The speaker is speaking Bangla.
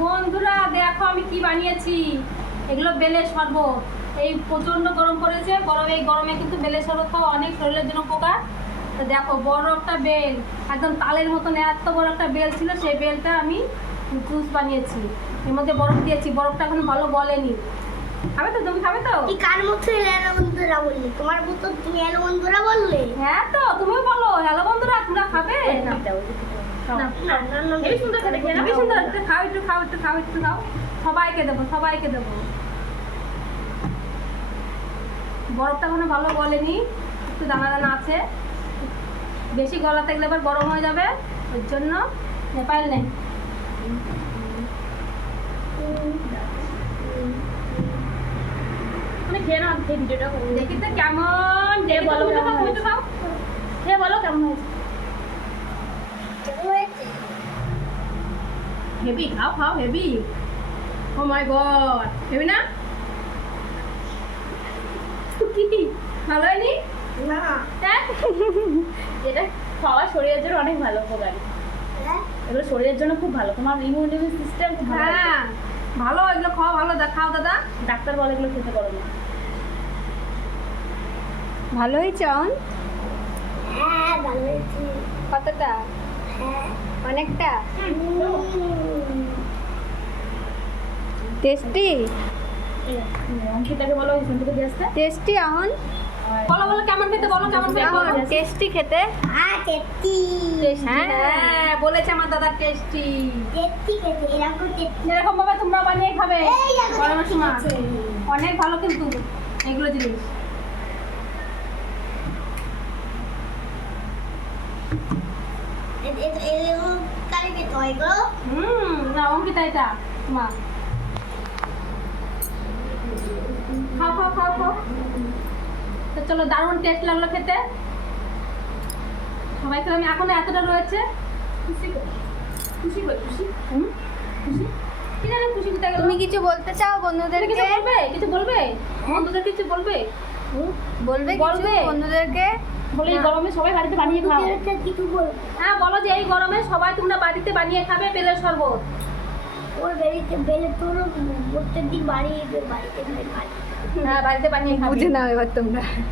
বন্ধুরা দেখো আমি কি বানিয়েছি। এগুলো বেলের শরবত। এই প্রচন্ড গরম পড়েছে, এই গরমে কিন্তু বেলের শরবত খাওয়া অনেক শরীরের জন্য উপকার। তো দেখো বড় একটা বেল, একদম তালের মতন এত বড় একটা বেল ছিল, সেই বেলটা আমি জুস বানিয়েছি। এর মধ্যে বরফ দিয়েছি, বরফটা এখন ভালো গলেনি। খাবে তো? তুমি খাবে তো? এই কার মতো হ্যালো বন্ধুরা বললে? তোমার মতো তুমি হ্যালো বন্ধুরা বললে? হ্যাঁ তো তুমিও বলো হ্যালো বন্ধুরা, তোমরা খাবে? না হেবি সুন্দর খেতে, হেবি সুন্দর। একটু খাও, একটু খাও, একটু খাও, একটু খাও। সবাইকে দেবো, সবাইকে দেবো। বরফটা এখনো ভালো গলেনি, একটু দানা দানা আছে। বেশি গলা থাকলে আবার গরম হয়ে যাবে, ওর জন্য নেপাল নেই। মানে খেয়ে নাও, খেয়ে ভিডিওটা করো। দেখি তো কেমন। খেয়ে বলো তুমি তো কেমন খাও, তুমি তো খাও। খেয়ে বলো কেমন হয়েছে। হেভি, খাও খাও, হেভি। ও মাই গড, হেভি না? কি ভালো হয়নি? না হ্যাঁ? এটা খাওয়া শরীরের জন্য অনেক ভালো, উপকারী। এগুলো শরীরের জন্য খুব ভালো, তোমার ইমিউনিটি সিস্টেম খুব ভালো। হ্যাঁ ভালো, এগুলো খাওয়া ভালো। খাও দাদা। ডাক্তার বলে এগুলো খেতে পারো না। ভালো হয়েছে অন? হ্যাঁ ভালো হয়েছে। কতটা? হ্যাঁ অনেকটা টেস্টি। অঙ্কিতাকে বলো এখান থেকে দিয়ে আসতে। Tasty on? বলো বলো কেমন খেতে, বলো কেমন খেতে, বলো। টেস্টি খেতে। হ্যাঁ টেস্টি। হ্যাঁ বলেছে আমার দাদা টেস্টি। টেস্টি খেতে, এরকম টেস্টি। এরকম ভাবে তোমরা বানিয়ে খাবে এই দেখো, গরমের সময়। টেস্টি খেতে। অনেক ভালো কিন্তু এগুলো জিনিস। এরকম কারে খেতে হয় গো? না অঙ্কিতা এটা মা। খাও খাও খাও খাও। তো চলো, দারুণ টেস্ট লাগলো খেতে। সবাই খেলে, আমি এখনো এতটা রয়েছে। খুশি করি, খুশি করি, খুশি। খুশি কি জানি খুশি কোথায় গেল? তুমি কিছু বলতে চাও তুমি বন্ধুদেরকে? কিছু বলবে? কিছু বলবে? বন্ধুদের কিছু বলবে? বলবে বলবে? কিছু বন্ধুদেরকে? বলে এই গরমে সবাই বাড়িতে বানিয়ে খাও। কিছু বল। হ্যাঁ বলো যে এই গরমে সবাই তোমরা বাড়িতে বানিয়ে খাবে বেলের শরবত। ওর বেরিতে বেলে তোর প্রত্যেকদিন বাড়িতে বাড়িতে হ্যাঁ বাড়িতে বানিয়ে খাবে। বুঝে নাও এবার তোমরা।